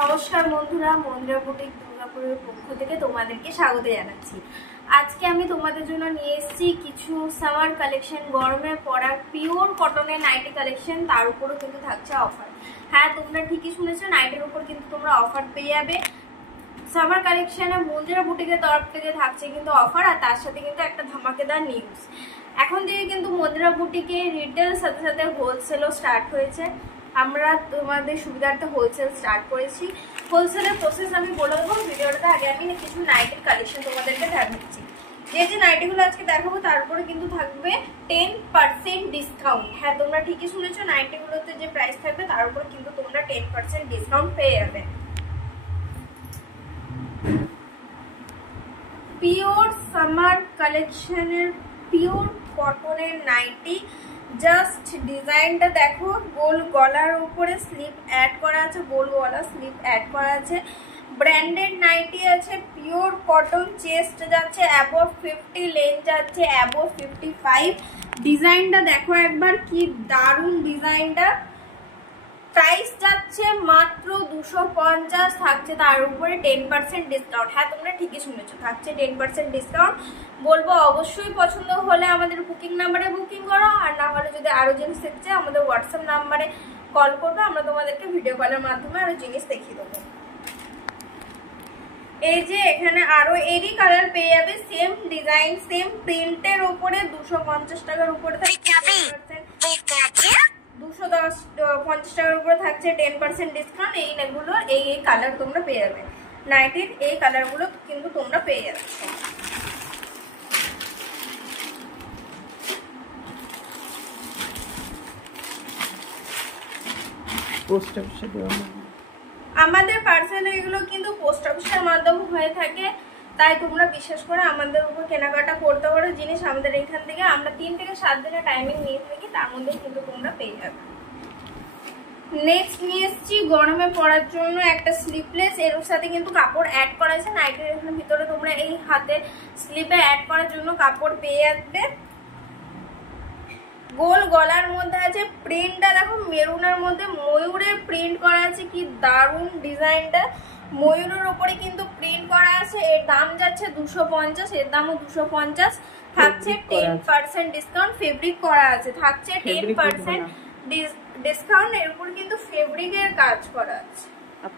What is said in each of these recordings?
নমস্কার বন্ধুরা, মন্দিরা বুটিক দুর্গাপুরের পক্ষ থেকে তোমাদেরকে স্বাগত জানাচ্ছি। আজকে আমি তোমাদের জন্য নিয়ে এসেছি কিছু সামার কালেকশন, গরমে পরার পিওর কটনের নাইটি কালেকশন। তার উপরও কিন্তু থাকছে অফার। হ্যাঁ, তোমরা ঠিকই শুনেছো, নাইটির উপর কিন্তু তোমরা অফার পেয়ে যাবে। সামার কালেকশনে মন্দিরা বুটিকের তরফ থেকে থাকছে কিন্তু অফার, আর তার সাথে কিন্তু একটা ধামাকেদার নিউজ। এখন থেকে কিন্তু মন্দিরা বুটিকে রিটেল সাথে সাথে হোলসেলও স্টার্ট হয়েছে। আমরা তোমাদের সুবিধার্থে হোলসেল স্টার্ট করেছি। হোলসেলের প্রসেস আমি বলে দেবো ভিডিওটা। আগে আমি কিছু নাইটির কালেকশন তোমাদেরকে দেখাচ্ছি। যে নাইটিগুলো আজকে দেখাবো তার উপরে কিন্তু থাকবে 10% ডিসকাউন্ট। হ্যাঁ, তোমরা ঠিকই শুনেছো, নাইটিগুলোতে যে প্রাইস থাকবে তার উপর কিন্তু তোমরা 10% ডিসকাউন্ট পেয়ে যাবে। পিওর সামার কালেকশনের পিওর কটনের নাইটি, জাস্ট ডিজাইনটা দেখো। গোল গলার উপরে স্লিপ অ্যাড করা আছে, গোল গলা স্লিপ অ্যাড করা আছে। ব্র্যান্ডেড নাইটি আছে, পিওর কটন। চেস্ট যাচ্ছে অ্যাবভ 50, লেন্থ যাচ্ছে অ্যাবভ 55। ডিজাইনটা দেখো একবার, কি দারুণ ডিজাইনটা। প্রাইস যাচ্ছে মাত্র 250, থাকছে তার উপরে 10% ডিসকাউন্ট। হ্যাঁ, তোমরা ঠিকই শুনেছো, থাকছে 10% ডিসকাউন্ট। বলবো অবশ্যই পছন্দ হলে আমাদের বুকিং নাম্বারে বুকিং করো, আর না হলে যদি আরো জিনিস দেখছে আমাদের হোয়াটসঅ্যাপ নাম্বারে কল করবে, আমরা তোমাদেরকে ভিডিও কলের মাধ্যমে আরো জিনিস দেখিয়ে দেবো। এই যে এখানে আরো এরই কালার পেয়ে যাবে, সেম ডিজাইন সেম প্রিন্টের উপরে 250 টাকার উপরে থাকছে 250 টাকার উপরে থাকছে 10% ডিসকাউন্ট। এইগুলো এই কালার তোমরা পেয়ে যাবে। নাইটির এই কালারগুলো কিন্তু তোমরা পেয়ে যাবে। আমাদের পার্সেল এগুলো কিন্তু পোস্ট অফিসের মাধ্যমে হয়ে থাকে, তাই তোমরা বিশেষ করে আমাদের উপর কেনাকাটা করতে পারো জিনিস আমাদের এখান থেকে। আমরা 3 থেকে 7 দিনের টাইমিং নিয়ে থাকি, তার মধ্যে কিন্তু তোমরা পেয়ে যাবে। নেক্সট নিয়ে এসেছি গরমে পরার জন্য একটা স্লিপলেস। এর সাথে কিন্তু কাপড় অ্যাড করা আছে। নাইটের এখানে ভিতরে তোমরা এই হাতে স্লিপে অ্যাড করার জন্য কাপড় পেয়ে যাবে। গোল গলার মধ্যে আছে, প্রিন্টটা দেখো মেরুনের মধ্যে ময়ূরের প্রিন্ট করা আছে, কি দারুণ ডিজাইনটা। ময়ূরের উপরে কিন্তু প্রিন্ট করা আছে। এর দাম যাচ্ছে 250, এর দামও 250। থাকছে 10% ডিসকাউন্ট। ফেব্রিক করা আছে, থাকছে 10% ডিসকাউন্ট। এর উপর কিন্তু ফেব্রিকের কাজ করা আছে।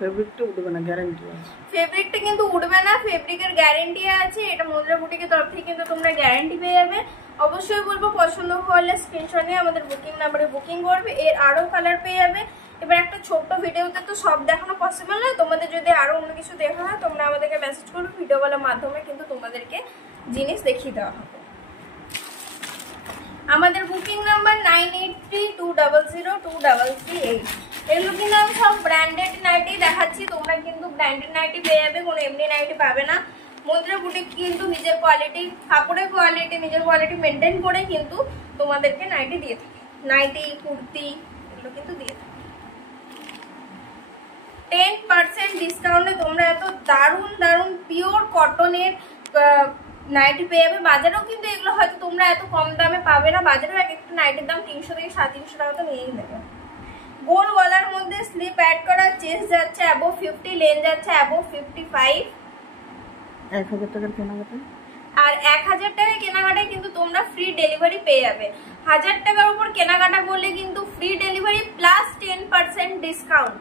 ফেব্রিকটা উঠবে না, গ্যারান্টি আছে। ফেব্রিকটা কিন্তু উঠবে না, ফেব্রিকের গ্যারান্টি আছে। এটা মন্দিরা বুটিকের তরফ থেকে কিন্তু তোমরা গ্যারান্টি পেয়ে যাবে। অবশ্যই বলবো পছন্দ হলে স্ক্রিনশট নিয়ে আমাদের বুকিং নাম্বারে বুকিং করবে। এর আরো কালার পেয়ে যাবে। এবার একটা ছোট্ট ভিডিওতে তো সব দেখানো পসিবল নয়, তোমাদের যদি আরো অন্য কিছু দেখা হয় তোমরা আমাদেরকে মেসেজ করবে, ভিডিও কলের মাধ্যমে কিন্তু তোমাদেরকে জিনিস দেখিয়ে দেওয়া হবে। আমাদের বুকিং নাম্বার 9832002338। এগুলো কিন্তু আমি সব ব্র্যান্ডেড নাইটি দেখাচ্ছি, তোমরা কিন্তু ব্র্যান্ডেড নাইটি পেয়ে যাবে, কোনো এমনি নাইটি পাবে না। মন্দিরা বুটিক কিন্তু নিজের কোয়ালিটি, কাপড়ের কোয়ালিটি, নিজের কোয়ালিটি মেনটেন করে কিন্তু তোমাদেরকে নাইটি দিয়ে থাকে। নাইটি, কুর্তি এগুলো কিন্তু দিয়ে থাকে। 10% ডিসকাউন্টে তোমরা এত দারুণ দারুণ পিওর কটনের নাইটি পেয়ে যাবে। বাজারেও কিন্তু এগুলো হয়তো তোমরা এত কম দামে পাবে না। বাজারেও একটা নাইটির দাম 300 থেকে 350 টাকা তো নিয়েই নেবে। গোল গলার মধ্যে স্লিপ অ্যাড করা, চেস্ট যাচ্ছে অ্যাবভ 50, লেন্থ যাচ্ছে অ্যাবভ 55। 1000 টাকার কেনাকাটা, আর 1000 টাকায় কেনাকাটায় কিন্তু তোমরা ফ্রি ডেলিভারি পেয়ে যাবে। 1000 টাকার উপর কেনাকাটা করলে কিন্তু ফ্রি ডেলিভারি প্লাস 10% ডিসকাউন্ট।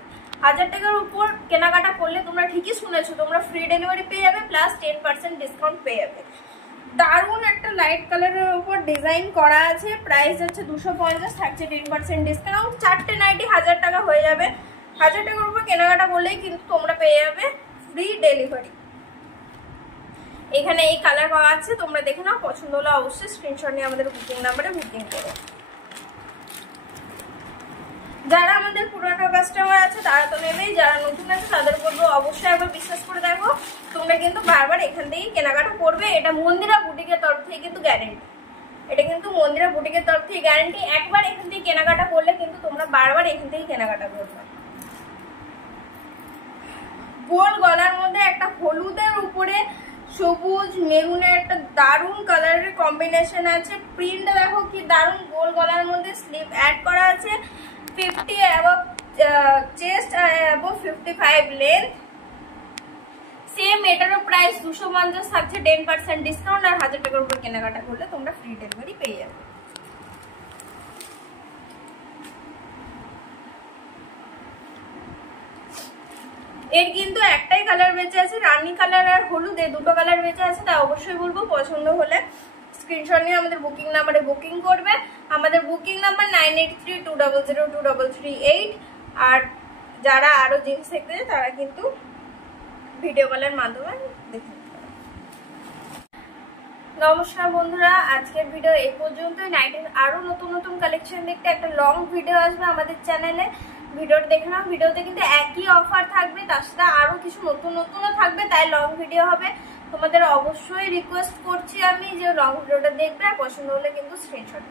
1000 টাকার উপর কেনাকাটা করলে তোমরা ঠিকই শুনেছো, তোমরা ফ্রি ডেলিভারি পেয়ে যাবে প্লাস 10% ডিসকাউন্ট পেয়ে যাবে। দারুণ একটা লাইট কালারের উপর ডিজাইন করা আছে। প্রাইস যাচ্ছে 250, থাকছে 10% ডিসকাউন্ট। 4টে নাইটি 1000 টাকা হয়ে যাবে। 1000 টাকার উপর কেনাকাটা করলেই কিন্তু তোমরা পেয়ে যাবে ফ্রি ডেলিভারি। এখানে এই কালার পাওয়া আছে, তোমরা দেখে নাও। পছন্দ হলে অবশ্যই স্ক্রিনশট নিয়ে আমাদের বুকিং নাম্বারে বুকিং করো। যারা আমাদের পুরনো কাস্টমার আছে তারা তো নেবেই, যারা নতুন আছে তাদের বলবো অবশ্যই একবার বিশ্বাস করে দেখো, তোমরা কিন্তু বারবার এখান থেকেই কেনাকাটা করবে। এটা মন্দিরা বুটিকের তরফ থেকে কিন্তু গ্যারেন্টি। এটা কিন্তু মন্দিরা বুটিকের তরফ থেকে গ্যারেন্টি। একবার এখান থেকে কেনাকাটা করলে কিন্তু তোমরা বারবার এখান থেকেই কেনাকাটা করবে। গোল গলার মধ্যে একটা হলুদের উপরে সবুজ মেরুনের একটা দারুণ কালারের কম্বিনেশন আছে। প্রিন্টটা দেখো কি দারুণ, গোল গলার মধ্যে স্লিভ অ্যাড করা আছে। 50 above chest and above 50 55 length. Same এটারও প্রাইস 250 থাকছে, 10% ডিসকাউন্ট, আর 1000 টাকার উপর কেনাকাটা করলে তোমরা ফ্রি ডেলিভারি পেয়ে যাবে। এর কিন্তু একটাই কালার বেঁচে আছে, রানী কালার আর হলুদ, এই দুটো কালার বেঁচে আছে। তাই অবশ্যই বলবো পছন্দ হলে স্ক্রিনশট নিয়ে আমাদের বুকিং নাম্বারে বুকিং করবে। আমাদের বুকিং নাম্বার 9832002338। আর যারা আরো জিনিস দেখতে চায় তারা কিন্তু ভিডিও কলের মাধ্যমে দেখে নিতে পারে। নমস্কার বন্ধুরা, আজকের ভিডিও এই পর্যন্তই। নাইটের আরো নতুন নতুন কালেকশন দেখতে একটা লং ভিডিও আসবে আমাদের চ্যানেলে, ভিডিওটা দেখে নাও। ভিডিওতে কিন্তু একই অফার থাকবে, তার সাথে আরো কিছু নতুন নতুনও থাকবে, তাই লং ভিডিও হবে। তোমাদের অবশ্যই রিকোয়েস্ট করছি আমি যে লং ভিডিওটা দেখবে, আর পছন্দ হলে কিন্তু স্ক্রিনশট